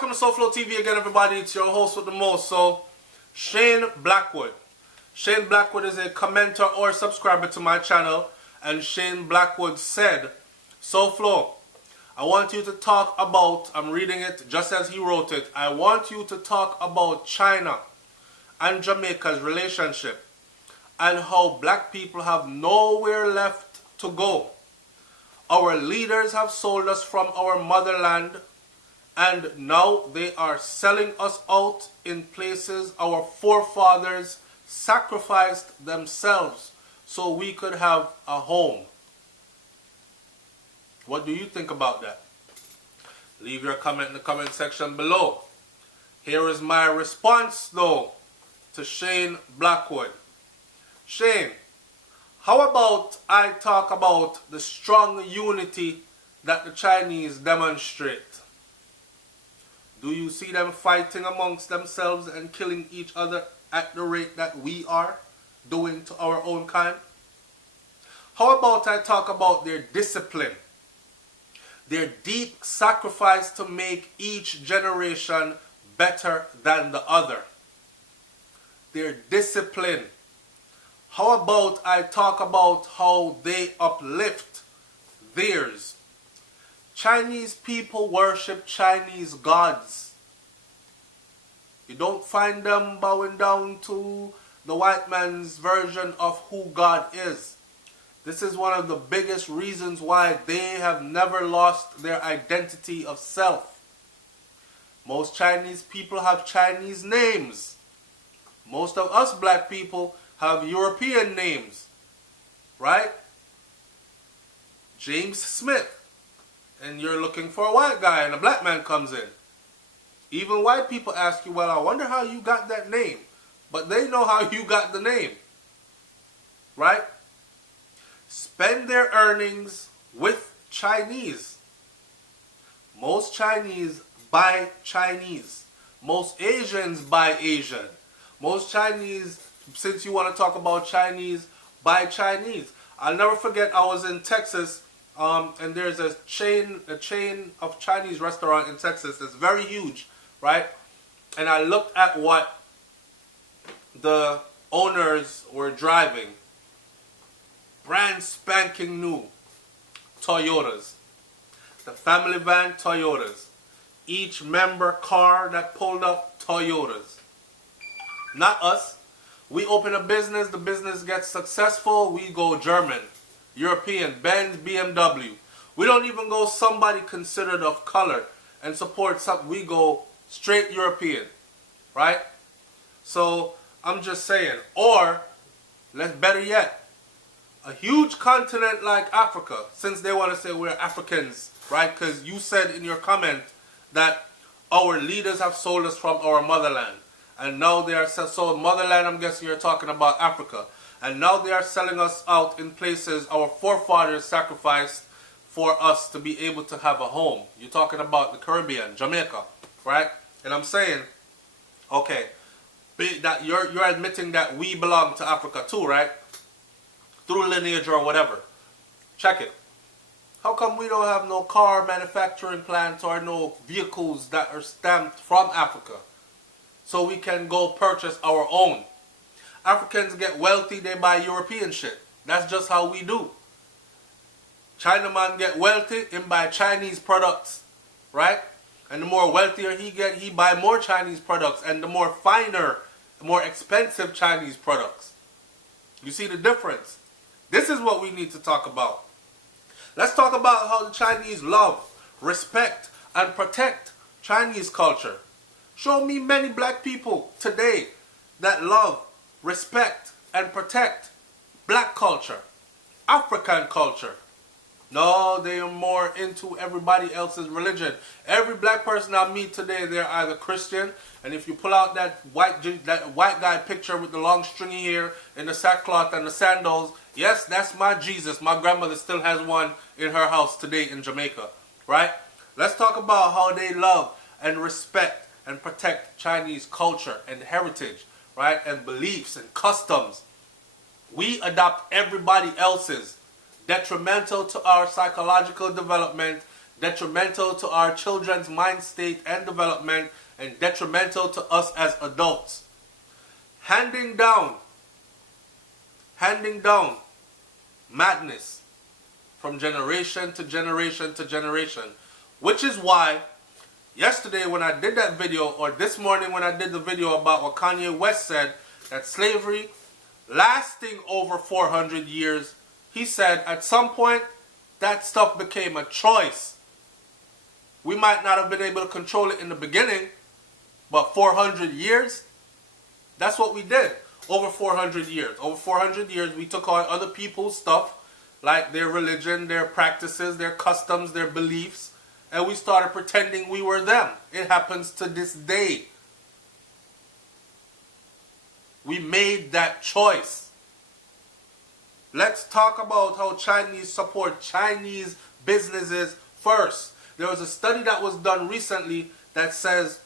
Welcome to SouFLoTV again, everybody. It's your host with the most. So, Shane Blackwood. Shane Blackwood is a commenter or subscriber to my channel. And Shane Blackwood said, SouFlo, I want you to talk about, I'm reading it just as he wrote it, I want you to talk about China and Jamaica's relationship and how black people have nowhere left to go. Our leaders have sold us from our motherland, and now they are selling us out in places our forefathers sacrificed themselves so we could have a home. What do you think about that? Leave your comment in the comment section below. Here is my response though to Shane Blackwood. Shane, how about I talk about the strong unity that the Chinese demonstrate? Do you see them fighting amongst themselves and killing each other at the rate that we are doing to our own kind? How about I talk about their discipline, their deep sacrifice to make each generation better than the other, their discipline? How about I talk about how they uplift theirs? Chinese people worship Chinese gods. You don't find them bowing down to the white man's version of who God is. This is one of the biggest reasons why they have never lost their identity of self. Most Chinese people have Chinese names. Most of us black people have European names, right? James Smith. And you're looking for a white guy and a black man comes in. Even white people ask you, well, I wonder how you got that name. But they know how you got the name, right? Spend their earnings with Chinese. Most Chinese buy Chinese. Most Asians buy Asian. Most Chinese, since you want to talk about Chinese, buy Chinese. I'll never forget, I was in Texas, and there's a chain of Chinese restaurant in Texas. It's very huge, right? And I looked at what the owners were driving. Brand spanking new Toyotas. The family van, Toyotas. Each member car that pulled up, Toyotas. Not us. We open a business, the business gets successful, we go German, European, Benz, BMW. We don't even go somebody considered of color and support something. We go straight European, right? So I'm just saying, or let's better yet, a huge continent like Africa, since they want to say we're Africans, right? Because you said in your comment that our leaders have sold us from our motherland. And now they are so motherland, I'm guessing you're talking about Africa. And now they are selling us out in places our forefathers sacrificed for us to be able to have a home. You're talking about the Caribbean, Jamaica, right? And I'm saying, okay, that you're admitting that we belong to Africa too, right? Through lineage or whatever. Check it. How come we don't have no car manufacturing plants or no vehicles that are stamped from Africa? So we can go purchase our own. Africans get wealthy, they buy European shit. That's just how we do. Chinaman get wealthy and buy Chinese products, right? And the more wealthier he get, he buy more Chinese products and the more finer, more expensive Chinese products. You see the difference? This is what we need to talk about. Let's talk about how the Chinese love, respect, and protect Chinese culture. Show me many black people today that love, respect, and protect black culture, African culture. No, they are more into everybody else's religion. Every black person I meet today, they're either Christian, and if you pull out that white guy picture with the long stringy hair and the sackcloth and the sandals, yes, that's my Jesus. My grandmother still has one in her house today in Jamaica, right? Let's talk about how they love and respect and protect Chinese culture and heritage, right? And beliefs and customs. We adopt everybody else's, detrimental to our psychological development, detrimental to our children's mind state and development, and detrimental to us as adults. Handing down madness from generation to generation to generation. Which is why yesterday when I did that video, or this morning when I did the video about what Kanye West said, that slavery lasting over 400 years, he said at some point that stuff became a choice. We might not have been able to control it in the beginning, but 400 years, that's what we did. Over 400 years. Over 400 years, we took on other people's stuff, like their religion, their practices, their customs, their beliefs, and we started pretending we were them. It happens to this day. We made that choice. Let's talk about how Chinese support Chinese businesses first. There was a study that was done recently that says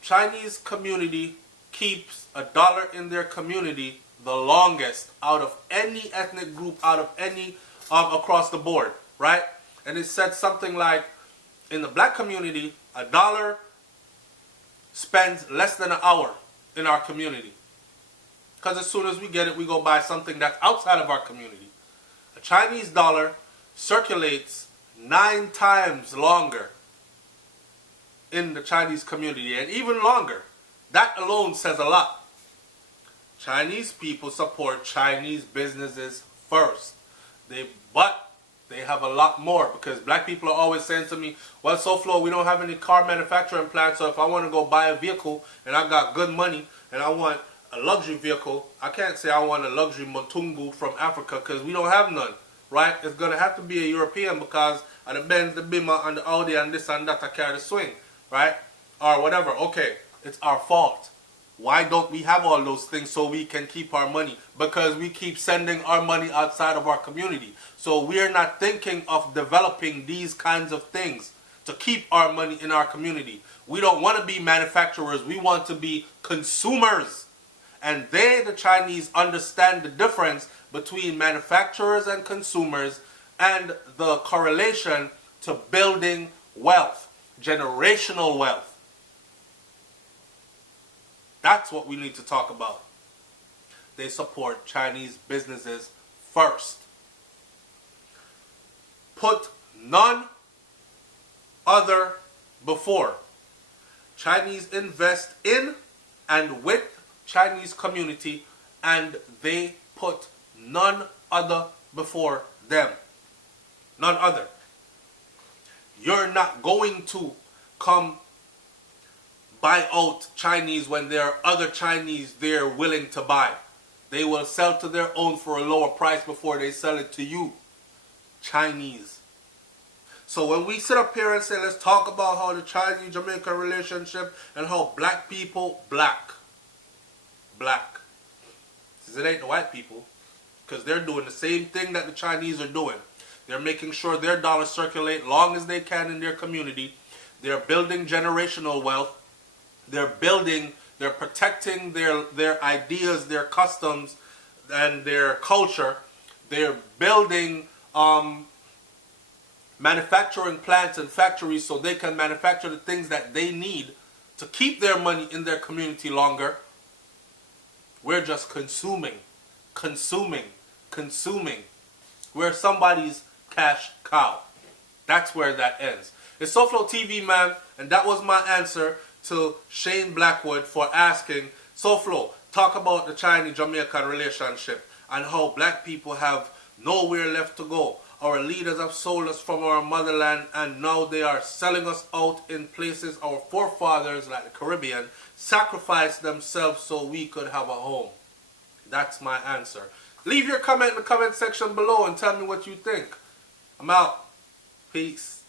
Chinese community keeps $1 in their community the longest out of any ethnic group, out of any across the board, right? And it said something like, in the black community, $1 spends less than an hour in our community. Because as soon as we get it, we go buy something that's outside of our community. A Chinese dollar circulates 9 times longer in the Chinese community, and even longer. That alone says a lot. Chinese people support Chinese businesses first. But they have a lot more, because black people are always saying to me, well, SouFlo, we don't have any car manufacturing plants, so if I want to go buy a vehicle and I got good money and I want a luxury vehicle, I can't say I want a luxury Motungu from Africa because we don't have none, right? It's going to have to be a European because of the Benz, the Beamer, and the Audi and this and that, I carry the swing, right? Or whatever. Okay, it's our fault. Why don't we have all those things so we can keep our money? Because we keep sending our money outside of our community. So we're not thinking of developing these kinds of things to keep our money in our community. We don't want to be manufacturers. We want to be consumers. And they, the Chinese, understand the difference between manufacturers and consumers and the correlation to building wealth, generational wealth. That's what we need to talk about. They support Chinese businesses first. Put none other before. Chinese invest in and with Chinese community, and they put none other before them. None other. You're not going to come buy out Chinese when there are other Chinese they're willing to buy. They will sell to their own for a lower price before they sell it to you. Chinese. So when we sit up here and say, let's talk about how the Chinese-Jamaican relationship and how black people, black. It ain't the white people, because they're doing the same thing that the Chinese are doing. They're making sure their dollars circulate long as they can in their community. They're building generational wealth. They're protecting their ideas, their customs, and their culture. They're building manufacturing plants and factories so they can manufacture the things that they need to keep their money in their community longer. We're just consuming. We're somebody's cash cow. That's where that ends. It's SouFLoTV, man, and that was my answer to Shane Blackwood for asking, SouFlo, talk about the Chinese-Jamaican relationship and how black people have nowhere left to go. Our leaders have sold us from our motherland, and now they are selling us out in places our forefathers, like the Caribbean, sacrificed themselves so we could have a home. That's my answer. Leave your comment in the comment section below and tell me what you think. I'm out. Peace.